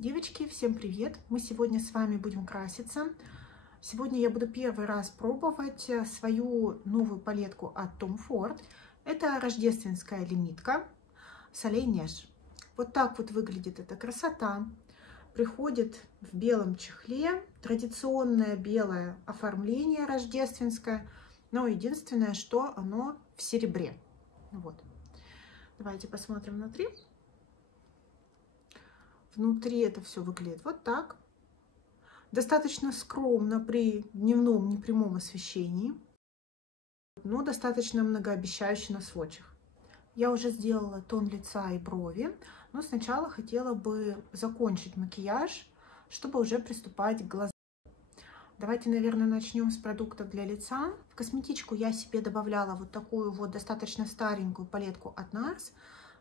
Девочки, всем привет! Мы сегодня с вами будем краситься. Сегодня я буду первый раз пробовать свою новую палетку от Tom Ford. Это рождественская лимитка Soleil Neige. Вот так вот выглядит эта красота. Приходит в белом чехле, традиционное белое оформление рождественское, но единственное, что оно в серебре. Вот. Давайте посмотрим внутри. Внутри это все выглядит вот так. Достаточно скромно при дневном непрямом освещении, но достаточно многообещающе на сводчах. Я уже сделала тон лица и брови, но сначала хотела бы закончить макияж, чтобы уже приступать к глазам. Давайте, наверное, начнем с продуктов для лица. В косметичку я себе добавляла вот такую вот достаточно старенькую палетку от NARS.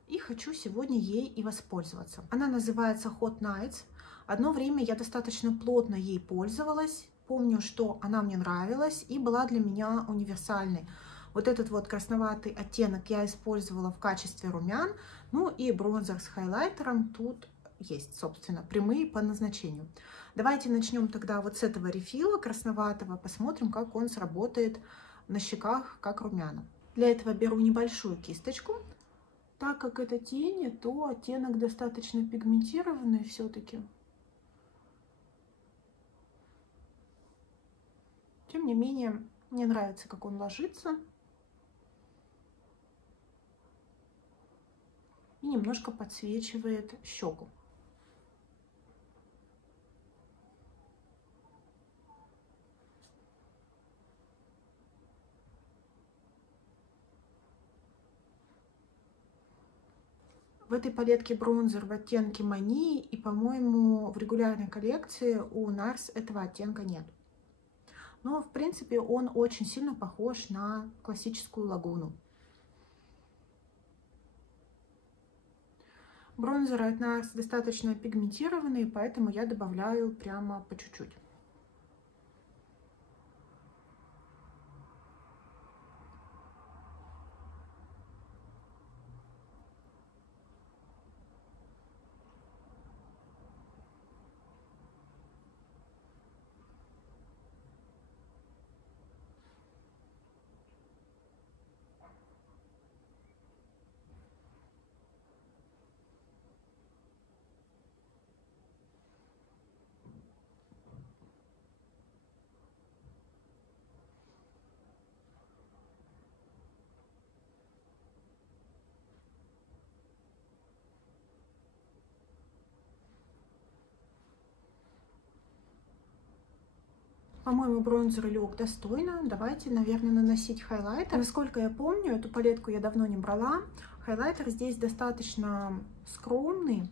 И хочу сегодня ей и воспользоваться. Она называется Hot Nights. Одно время я достаточно плотно ей пользовалась. Помню, что она мне нравилась и была для меня универсальной. Вот этот вот красноватый оттенок я использовала в качестве румян. Ну и бронзер с хайлайтером тут есть, собственно, прямые по назначению. Давайте начнем тогда вот с этого рефила красноватого. Посмотрим, как он сработает на щеках, как румяна. Для этого беру небольшую кисточку. Так как это тени, то оттенок достаточно пигментированный все-таки. Тем не менее, мне нравится, как он ложится. И немножко подсвечивает щеку. В этой палетке бронзер в оттенке мании, и, по-моему, в регулярной коллекции у NARS этого оттенка нет. Но, в принципе, он очень сильно похож на классическую лагуну. Бронзеры от NARS достаточно пигментированные, поэтому я добавляю прямо по чуть-чуть. По-моему, бронзер лег достойно. Давайте, наверное, наносить хайлайтер. Насколько я помню, эту палетку я давно не брала. Хайлайтер здесь достаточно скромный.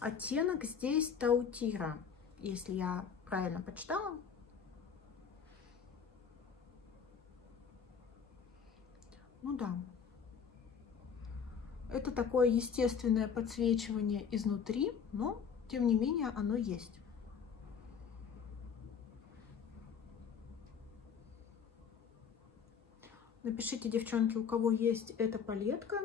Оттенок здесь таутира, если я правильно почитала. Ну да. Это такое естественное подсвечивание изнутри, но, тем не менее, оно есть. Напишите, девчонки, у кого есть эта палетка.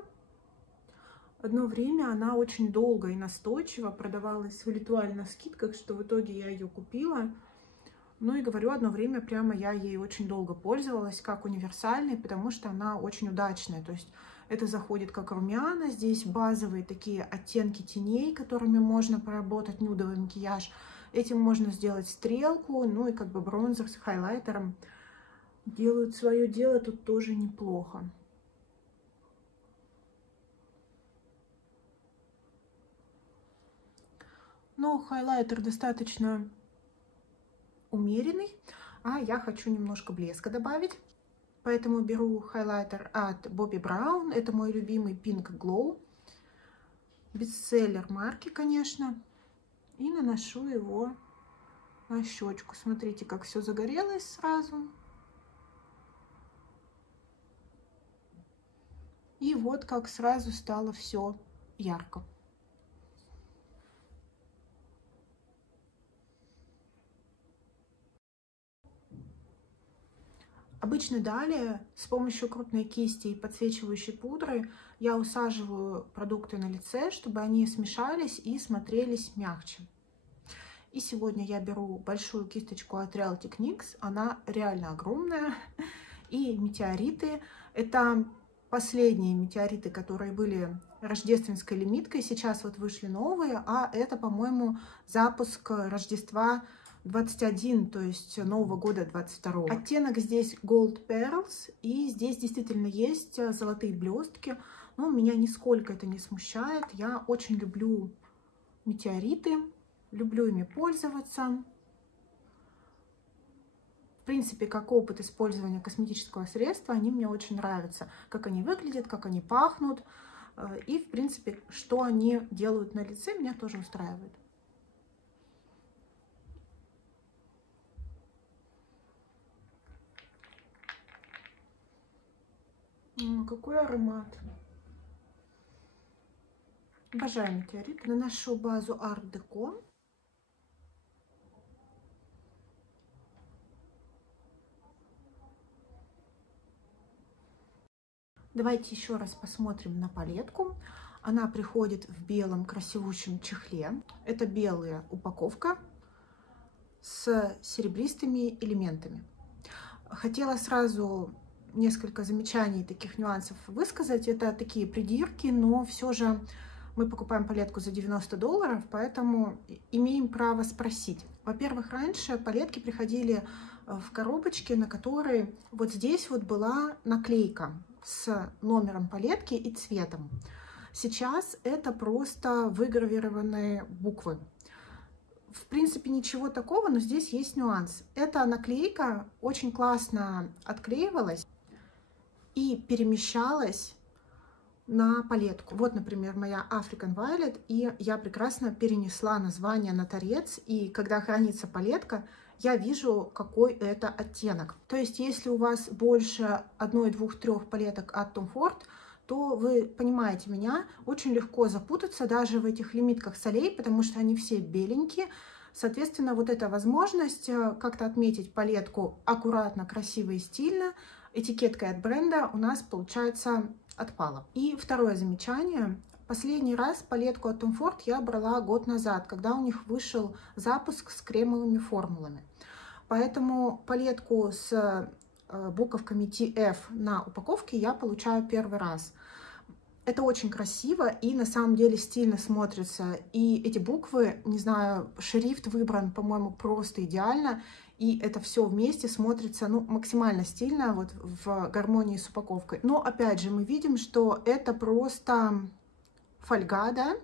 Одно время она очень долго и настойчиво продавалась в Литуаль на скидках, что в итоге я ее купила. Ну и говорю, одно время прямо я ей очень долго пользовалась как универсальной, потому что она очень удачная. То есть это заходит как румяна, здесь базовые такие оттенки теней, которыми можно поработать нюдовый макияж. Этим можно сделать стрелку, ну и как бы бронзер с хайлайтером делают свое дело тут тоже неплохо. Но хайлайтер достаточно умеренный, а я хочу немножко блеска добавить. Поэтому беру хайлайтер от Bobbi Brown. Это мой любимый Pink Glow. Бестселлер марки, конечно. И наношу его на щечку. Смотрите, как все загорелось сразу. И вот как сразу стало все ярко. Обычно далее с помощью крупной кисти и подсвечивающей пудры я усаживаю продукты на лице, чтобы они смешались и смотрелись мягче. И сегодня я беру большую кисточку от Real Techniques. Она реально огромная. И метеориты. Это последние метеориты, которые были рождественской лимиткой. Сейчас вот вышли новые, а это, по-моему, запуск Рождества 21, то есть Нового года 22. Оттенок здесь Gold Pearls, и здесь действительно есть золотые блестки, но меня нисколько это не смущает. Я очень люблю метеориты, люблю ими пользоваться. В принципе, как опыт использования косметического средства, они мне очень нравятся. Как они выглядят, как они пахнут. И, в принципе, что они делают на лице, меня тоже устраивает. Какой аромат. Обожаю метеорит. Наношу базу Art Deco. Давайте еще раз посмотрим на палетку. Она приходит в белом красивущем чехле. Это белая упаковка с серебристыми элементами. Хотела сразу несколько замечаний, таких нюансов высказать. Это такие придирки, но все же мы покупаем палетку за $90, поэтому имеем право спросить. Во-первых, раньше палетки приходили в коробочке, на которой вот здесь вот была наклейка с номером палетки и цветом. Сейчас это просто выгравированные буквы. В принципе, ничего такого, но здесь есть нюанс. Эта наклейка очень классно отклеивалась и перемещалась на палетку. Вот, например, моя African Violet, и я прекрасно перенесла название на торец, и когда хранится палетка, я вижу, какой это оттенок. То есть, если у вас больше 1, 2, 3 палеток от Tom Ford, то вы понимаете меня, очень легко запутаться даже в этих лимитках солей, потому что они все беленькие. Соответственно, вот эта возможность как-то отметить палетку аккуратно, красиво и стильно этикеткой от бренда у нас, получается, отпала. И второе замечание. Последний раз палетку от Tom Ford я брала год назад, когда у них вышел запуск с кремовыми формулами. Поэтому палетку с буковками TF на упаковке я получаю первый раз. Это очень красиво и на самом деле стильно смотрится. И эти буквы, не знаю, шрифт выбран, по-моему, просто идеально. И это все вместе смотрится, ну, максимально стильно, вот в гармонии с упаковкой. Но опять же мы видим, что это просто фольга, да?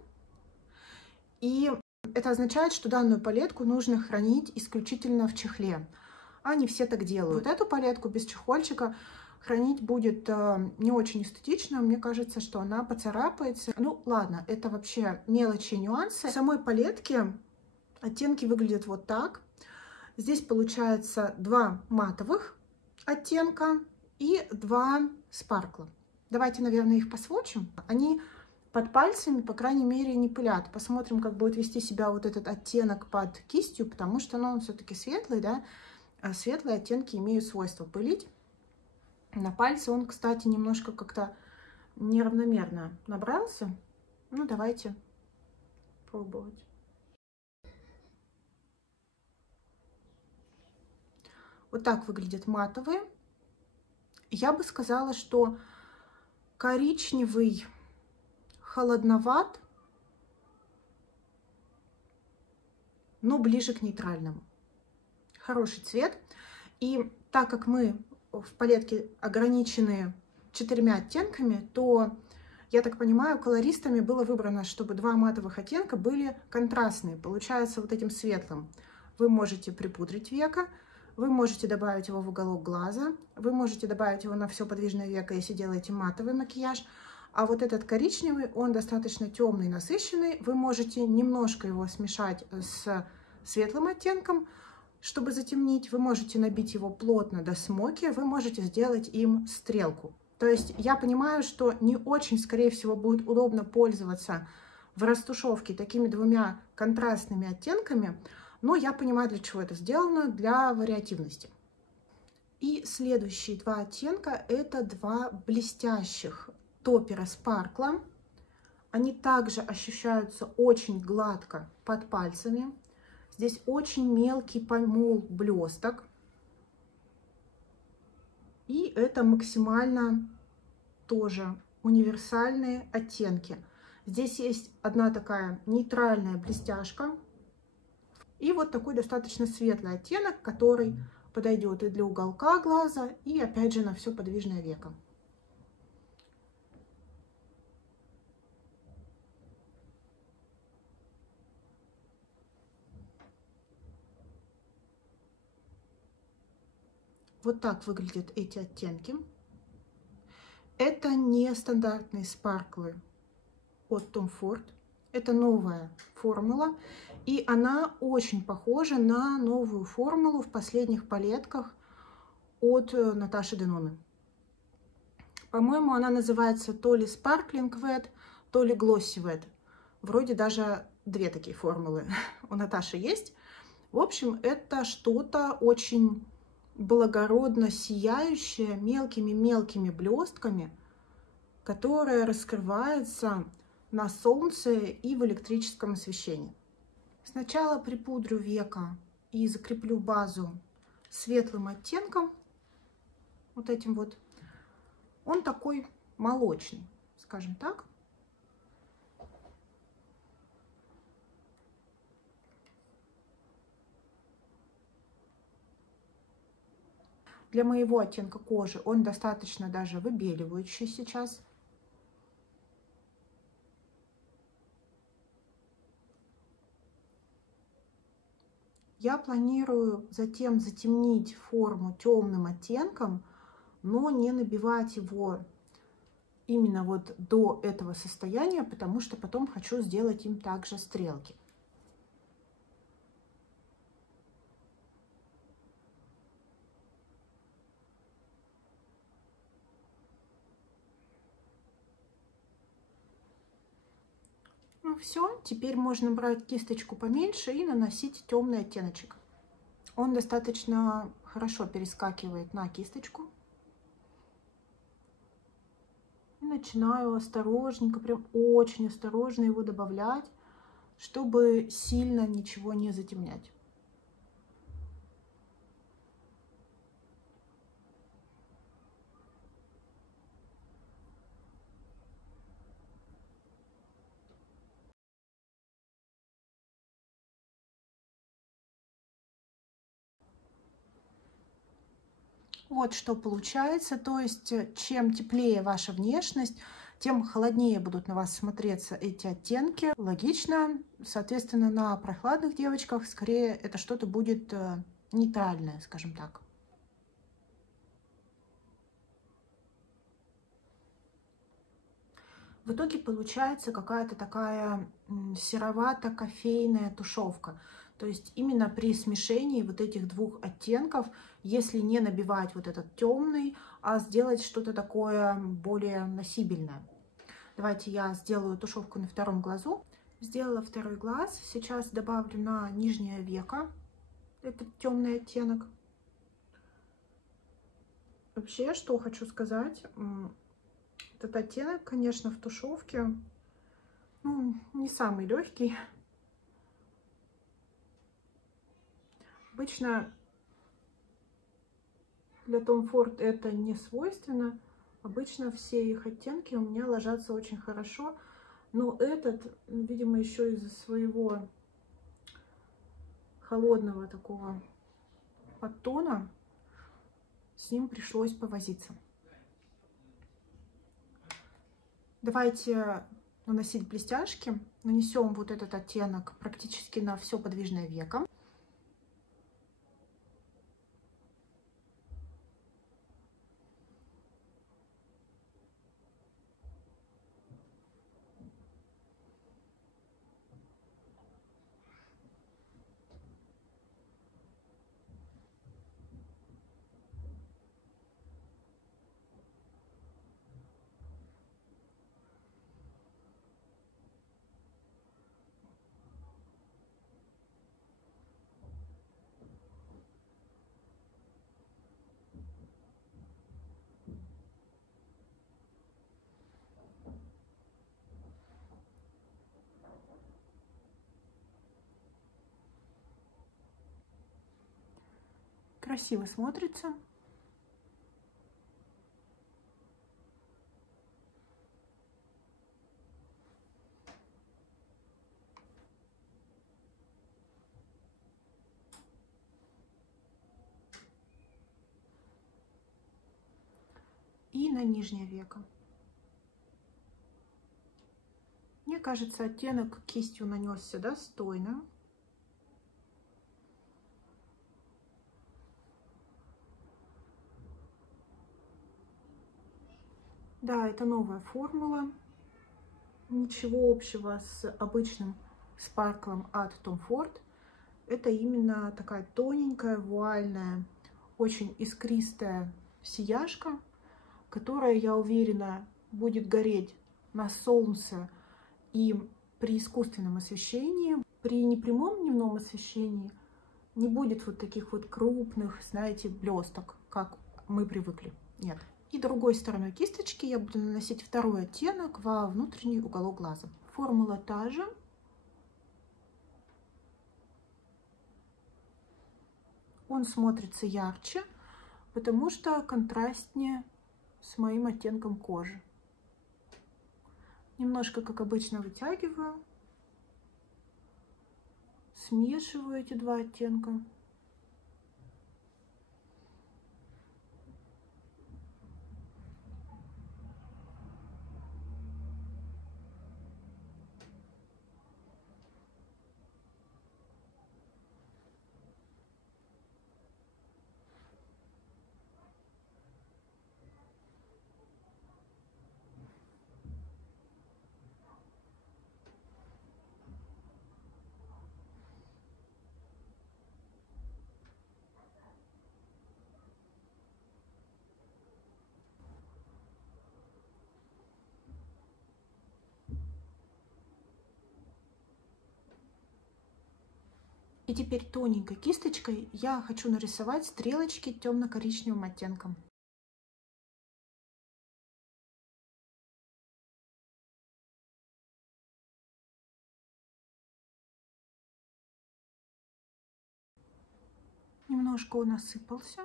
И это означает, что данную палетку нужно хранить исключительно в чехле. А не все так делают. Вот эту палетку без чехольчика хранить будет не очень эстетично. Мне кажется, что она поцарапается. Ну ладно, это вообще мелочи и нюансы. В самой палетке оттенки выглядят вот так. Здесь получается 2 матовых оттенка и 2 спаркла. Давайте, наверное, их посвочим. Они под пальцами, по крайней мере, не пылят. Посмотрим, как будет вести себя вот этот оттенок под кистью, потому что, ну, он все-таки светлый, да. А светлые оттенки имеют свойство пылить. На пальце он, кстати, немножко как-то неравномерно набрался. Ну, давайте пробовать. Вот так выглядят матовые. Я бы сказала, что коричневый холодноват, но ближе к нейтральному. Хороший цвет. И так как мы в палетке ограничены 4 оттенками, то, я так понимаю, колористами было выбрано, чтобы 2 матовых оттенка были контрастные. Получается вот этим светлым. Вы можете припудрить веко, вы можете добавить его в уголок глаза, вы можете добавить его на все подвижное веко, если делаете матовый макияж. А вот этот коричневый, он достаточно темный, насыщенный. Вы можете немножко его смешать с светлым оттенком, чтобы затемнить. Вы можете набить его плотно до смоки, вы можете сделать им стрелку. То есть я понимаю, что не очень, скорее всего, будет удобно пользоваться в растушевке такими 2 контрастными оттенками, но я понимаю, для чего это сделано, для вариативности. И следующие 2 оттенка — это 2 блестящих топера спаркла. Они также ощущаются очень гладко под пальцами. Здесь очень мелкий помол блесток. И это максимально тоже универсальные оттенки. Здесь есть одна такая нейтральная блестяшка. И вот такой достаточно светлый оттенок, который подойдет и для уголка глаза, и опять же на все подвижное веко. Вот так выглядят эти оттенки. Это не стандартные спарклы от Tom Ford. Это новая формула. И она очень похожа на новую формулу в последних палетках от Наташи Деноны. По-моему, она называется то ли Sparkling Wet, то ли Glossy Wet. Вроде даже две такие формулы у Наташи есть. В общем, это что-то очень благородно сияющее мелкими-мелкими блестками, которое раскрывается на солнце и в электрическом освещении. Сначала припудрю веко и закреплю базу светлым оттенком, вот этим вот. Он такой молочный, скажем так. Для моего оттенка кожи он достаточно даже выбеливающий сейчас. Я планирую затем затемнить форму темным оттенком, но не набивать его именно вот до этого состояния, потому что потом хочу сделать им также стрелки. Ну все, теперь можно брать кисточку поменьше и наносить темный оттеночек. Он достаточно хорошо перескакивает на кисточку. И начинаю осторожненько, прям очень осторожно его добавлять, чтобы сильно ничего не затемнять. Вот что получается, то есть чем теплее ваша внешность, тем холоднее будут на вас смотреться эти оттенки. Логично, соответственно, на прохладных девочках скорее это что-то будет нейтральное, скажем так. В итоге получается какая-то такая серовато-кофейная тушевка. То есть именно при смешении вот этих двух оттенков, если не набивать вот этот темный, а сделать что-то такое более носибельное. Давайте я сделаю тушевку на втором глазу. Сделала второй глаз. Сейчас добавлю на нижнее веко этот темный оттенок. Вообще, что хочу сказать, этот оттенок, конечно, в тушевке, ну, не самый легкий. Обычно для Tom Ford это не свойственно. Обычно все их оттенки у меня ложатся очень хорошо. Но этот, видимо, еще из-за своего холодного такого подтона, с ним пришлось повозиться. Давайте наносить блестяшки. Нанесем вот этот оттенок практически на все подвижное веко. красиво смотрится. И на нижнее веко. Мне кажется, оттенок кистью нанесся достойно. Да, это новая формула. Ничего общего с обычным спарклом от Tom Ford. Это именно такая тоненькая, вуальная, очень искристая сияшка, которая, я уверена, будет гореть на солнце и при искусственном освещении. При непрямом дневном освещении не будет вот таких вот крупных, знаете, блесток, как мы привыкли. Нет. И другой стороной кисточки я буду наносить второй оттенок во внутренний уголок глаза. Формула та же. Он смотрится ярче, потому что контрастнее с моим оттенком кожи. Немножко, как обычно, вытягиваю, смешиваю эти два оттенка. И теперь тоненькой кисточкой я хочу нарисовать стрелочки темно-коричневым оттенком. Немножко он осыпался.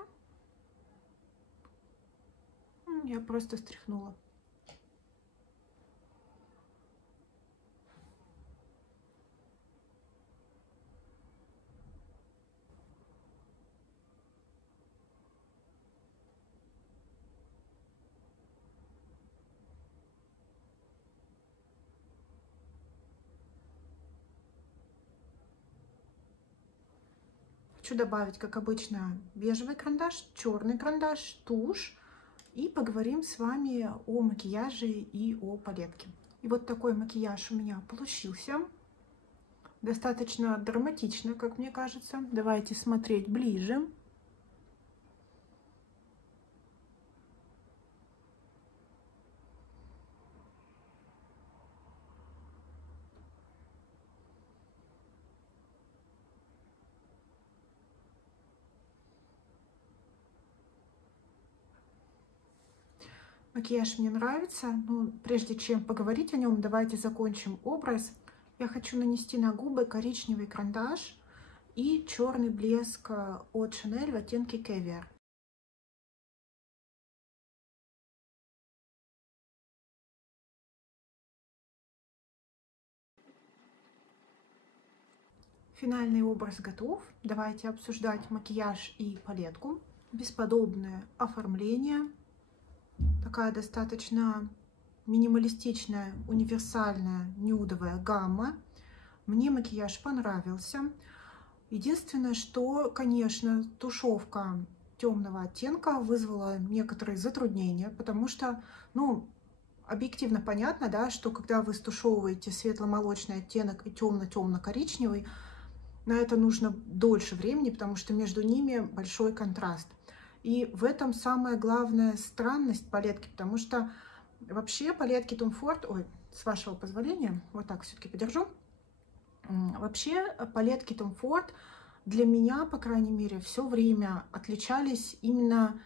Я просто стряхнула. Хочу добавить, как обычно, бежевый карандаш, черный карандаш, тушь. И поговорим с вами о макияже и о палетке. И вот такой макияж у меня получился. Достаточно драматично, как мне кажется. Давайте смотреть ближе. Макияж мне нравится, но прежде чем поговорить о нем, давайте закончим образ. Я хочу нанести на губы коричневый карандаш и черный блеск от Chanel в оттенке Caviar. Финальный образ готов. Давайте обсуждать макияж и палетку. Бесподобное оформление. Такая достаточно минималистичная, универсальная нюдовая гамма. Мне макияж понравился. Единственное, что, конечно, тушевка темного оттенка вызвала некоторые затруднения, потому что, ну, объективно понятно, да, что когда вы стушевываете светло-молочный оттенок и темно-темно-коричневый, на это нужно дольше времени, потому что между ними большой контраст. И в этом самая главная странность палетки, потому что вообще палетки Tom Ford, ой, с вашего позволения, вот так все-таки подержу. Вообще палетки Tom Ford для меня, по крайней мере, все время отличались именно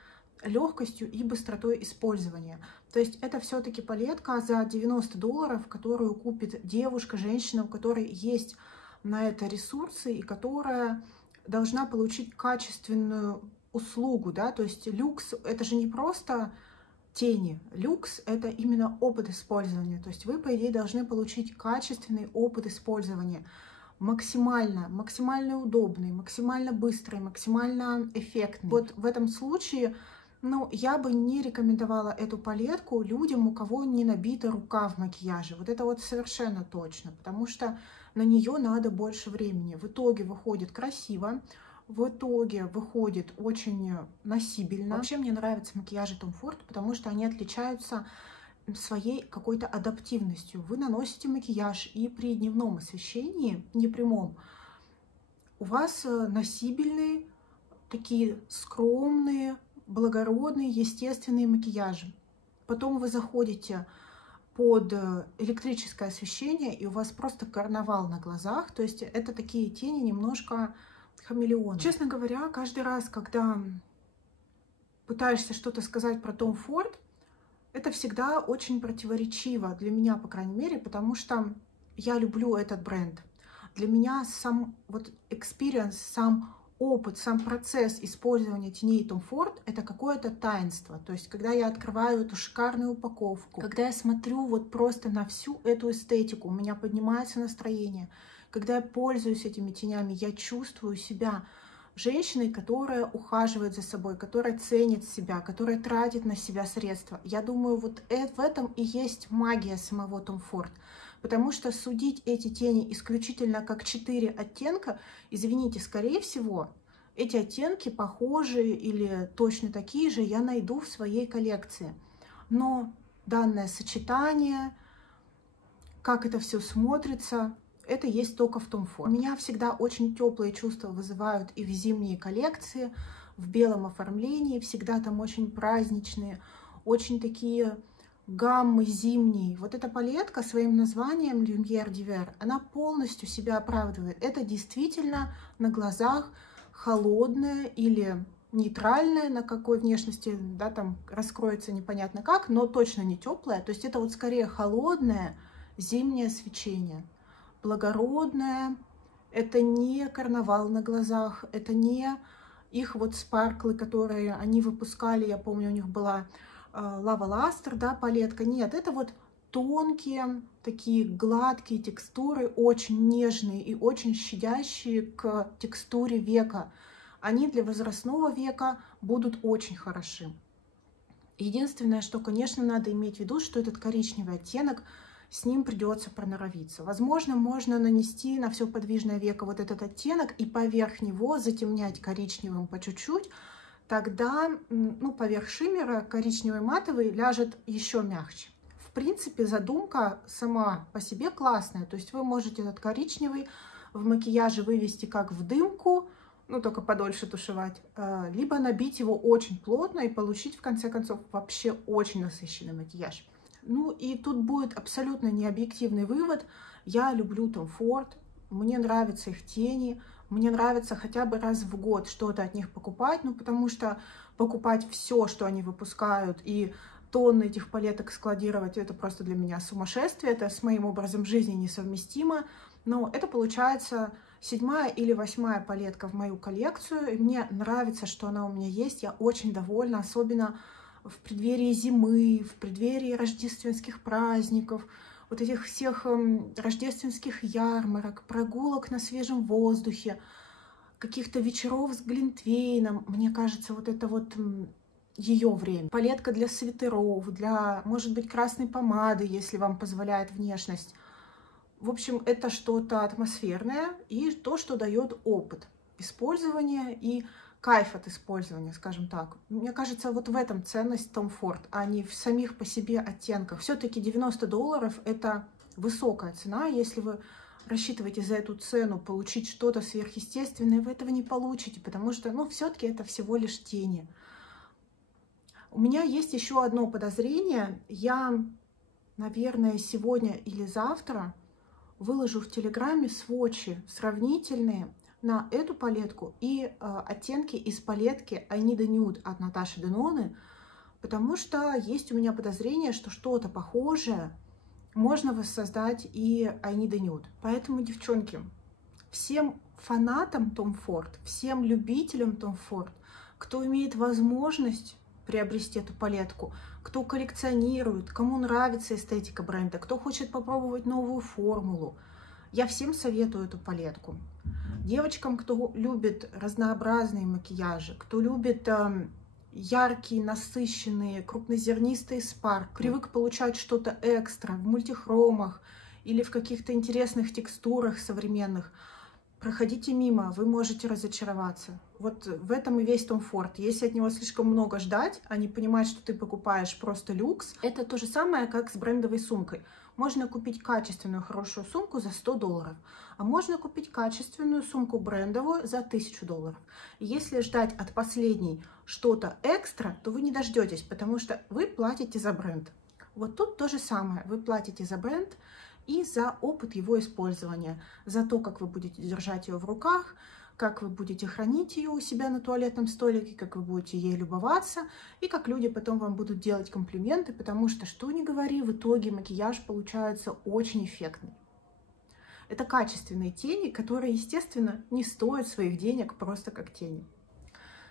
легкостью и быстротой использования. То есть это все-таки палетка за $90, которую купит девушка, женщина, у которой есть на это ресурсы и которая должна получить качественную услугу, да, то есть люкс — это же не просто тени. Люкс — это именно опыт использования, то есть вы, по идее, должны получить качественный опыт использования, максимально удобный, максимально быстрый, максимально эффектный. Вот в этом случае, ну, я бы не рекомендовала эту палетку людям, у кого не набита рука в макияже. Вот это вот совершенно точно, потому что на нее надо больше времени. В итоге выходит красиво, в итоге выходит очень носибельно. Вообще мне нравятся макияжи Tom Ford, потому что они отличаются своей какой-то адаптивностью. Вы наносите макияж, и при дневном освещении, непрямом, у вас носибельные, такие скромные, благородные, естественные макияжи. Потом вы заходите под электрическое освещение, и у вас просто карнавал на глазах. То есть это такие тени немножко хамелеоны. Честно говоря, каждый раз, когда пытаешься что-то сказать про Tom Ford, это всегда очень противоречиво для меня, по крайней мере, потому что я люблю этот бренд. Для меня сам вот experience, сам опыт, сам процесс использования теней Tom Ford — это какое-то таинство. То есть, когда я открываю эту шикарную упаковку, когда я смотрю вот просто на всю эту эстетику, у меня поднимается настроение. Когда я пользуюсь этими тенями, я чувствую себя женщиной, которая ухаживает за собой, которая ценит себя, которая тратит на себя средства. Я думаю, вот в этом и есть магия самого Tom Ford. Потому что судить эти тени исключительно как 4 оттенка, извините, скорее всего, эти оттенки похожие или точно такие же я найду в своей коллекции. Но данное сочетание, как это все смотрится, это есть только в Tom Ford. У меня всегда очень теплые чувства вызывают и в зимние коллекции, в белом оформлении, всегда там очень праздничные, очень такие гаммы зимние. Вот эта палетка своим названием Lumière d'hiver, она полностью себя оправдывает. Это действительно на глазах холодная или нейтральная, на какой внешности, да, там раскроется непонятно как, но точно не теплая. То есть это вот скорее холодное зимнее свечение. Благородное, это не карнавал на глазах, это не их вот спарклы, которые они выпускали, я помню, у них была Lava Luster, да, палетка. Нет, это вот тонкие, такие гладкие текстуры, очень нежные и очень щадящие к текстуре века. Они для возрастного века будут очень хороши. Единственное, что, конечно, надо иметь в виду, что этот коричневый оттенок, с ним придется проноровиться. Возможно, можно нанести на все подвижное веко вот этот оттенок и поверх него затемнять коричневым по чуть-чуть. Тогда, ну, поверх шиммера коричневый матовый ляжет еще мягче. В принципе, задумка сама по себе классная. То есть вы можете этот коричневый в макияже вывести как в дымку, ну, только подольше тушевать, либо набить его очень плотно и получить, в конце концов, вообще очень насыщенный макияж. Ну, и тут будет абсолютно необъективный вывод. Я люблю Tom Ford, мне нравятся их тени, мне нравится хотя бы раз в год что-то от них покупать, ну, потому что покупать все, что они выпускают, и тонны этих палеток складировать, это просто для меня сумасшествие, это с моим образом жизни несовместимо. Но это получается 7-я или 8-я палетка в мою коллекцию, и мне нравится, что она у меня есть, я очень довольна, особенно в преддверии зимы, в преддверии рождественских праздников, вот этих всех рождественских ярмарок, прогулок на свежем воздухе, каких-то вечеров с глинтвейном. Мне кажется, вот это вот ее время. Палетка для свитеров, для, может быть, красной помады, если вам позволяет внешность. В общем, это что-то атмосферное и то, что дает опыт использования и кайф от использования, скажем так. Мне кажется, вот в этом ценность Tom Ford, а не в самих по себе оттенках. Все-таки $90 это высокая цена. Если вы рассчитываете за эту цену получить что-то сверхъестественное, вы этого не получите, потому что, ну, все-таки это всего лишь тени. У меня есть еще одно подозрение. Я, наверное, сегодня или завтра выложу в Телеграме сводчи сравнительные на эту палетку и оттенки из палетки I Need a Nude от Наташи Деноны, потому что есть у меня подозрение, что что-то похожее можно воссоздать и I Need a Nude. Поэтому, девчонки, всем фанатам Tom Ford, всем любителям Tom Ford, кто имеет возможность приобрести эту палетку, кто коллекционирует, кому нравится эстетика бренда, кто хочет попробовать новую формулу. Я всем советую эту палетку. Девочкам, кто любит разнообразные макияжи, кто любит яркие, насыщенные, крупнозернистые спарк, привык получать что-то экстра в мультихромах или в каких-то интересных текстурах современных, проходите мимо, вы можете разочароваться. Вот в этом и весь Tom Ford. Если от него слишком много ждать, а не понимать, что ты покупаешь просто люкс, это то же самое, как с брендовой сумкой. Можно купить качественную, хорошую сумку за $100, а можно купить качественную сумку брендовую за $1000. И если ждать от последней что-то экстра, то вы не дождетесь, потому что вы платите за бренд. Вот тут то же самое. Вы платите за бренд и за опыт его использования, за то, как вы будете держать ее в руках, как вы будете хранить ее у себя на туалетном столике, как вы будете ей любоваться, и как люди потом вам будут делать комплименты, потому что ни говори, в итоге макияж получается очень эффектный. Это качественные тени, которые, естественно, не стоят своих денег просто как тени.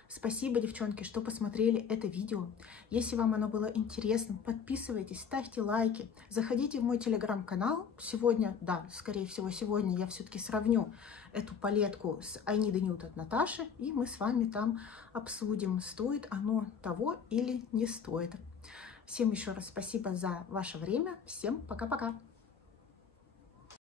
Спасибо, девчонки, что посмотрели это видео. Если вам оно было интересно, подписывайтесь, ставьте лайки, заходите в мой телеграм-канал. Сегодня, да, скорее всего, сегодня я все-таки сравню эту палетку с I Need a Nude от Наташи, и мы с вами там обсудим, стоит оно того или не стоит. Всем еще раз спасибо за ваше время. Всем пока-пока.